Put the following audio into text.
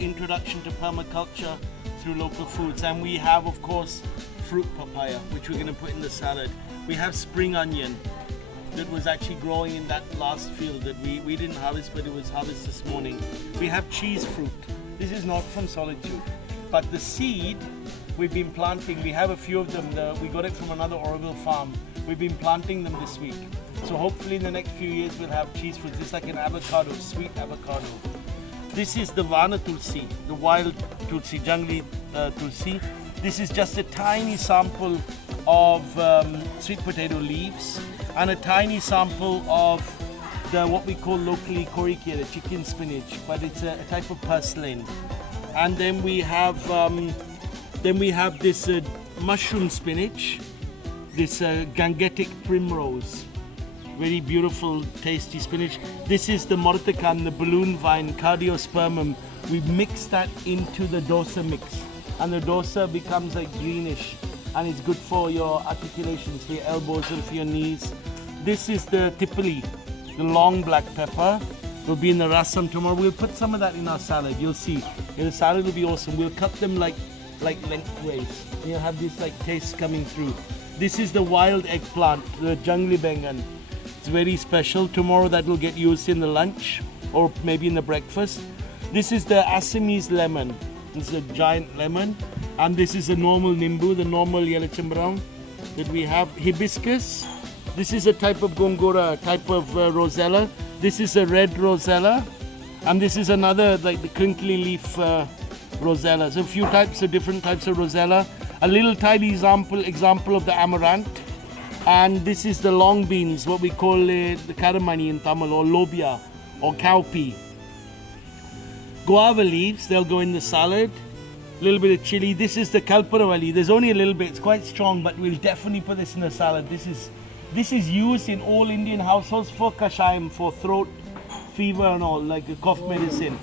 introduction to permaculture through local foods. And we have, of course, fruit papaya, which we're going to put in the salad. We have spring onion that was actually growing in that last field that we didn't harvest, but it was harvested this morning. We have cheese fruit. This is not from Solitude, but the seed we've been planting. We have a few of them. We got it from another Auroville farm. We've been planting them this week. So hopefully in the next few years we'll have cheese fruits. It's like an avocado, sweet avocado. This is the Vana Tulsi, the wild Tulsi, jungly Tulsi. This is just a tiny sample of sweet potato leaves and a tiny sample of what we call locally korikia, the chicken spinach, but it's a type of purslane. And then we have this mushroom spinach, this gangetic primrose, very beautiful, tasty spinach. This is the mortakan, the balloon vine, cardiospermum. We mix that into the dosa mix, and the dosa becomes like greenish, and it's good for your articulations, for your elbows and for your knees. This is the tipali, the long black pepper. Will be in the rasam tomorrow. We'll put some of that in our salad. You'll see. And the salad will be awesome. We'll cut them like lengthways. You'll have this like taste coming through. This is the wild eggplant, the jungli bengan. It's very special. Tomorrow that will get used in the lunch or maybe in the breakfast. This is the Assamese lemon. This is a giant lemon. And this is a normal nimbu, the normal yellow chimbrang that we have. Hibiscus. This is a type of gongora, type of rosella. This is a red rosella. And this is another, like the crinkly leaf rosella. So a few types of different types of rosella. A little tiny example of the amaranth. And this is the long beans, what we call the karamani in Tamil, or lobia, or cowpea. Guava leaves, they'll go in the salad. A little bit of chili. This is the kalparavali. There's only a little bit, it's quite strong, but we'll definitely put this in the salad. This is used in all Indian households for kashayam, for throat fever and all, like a cough medicine.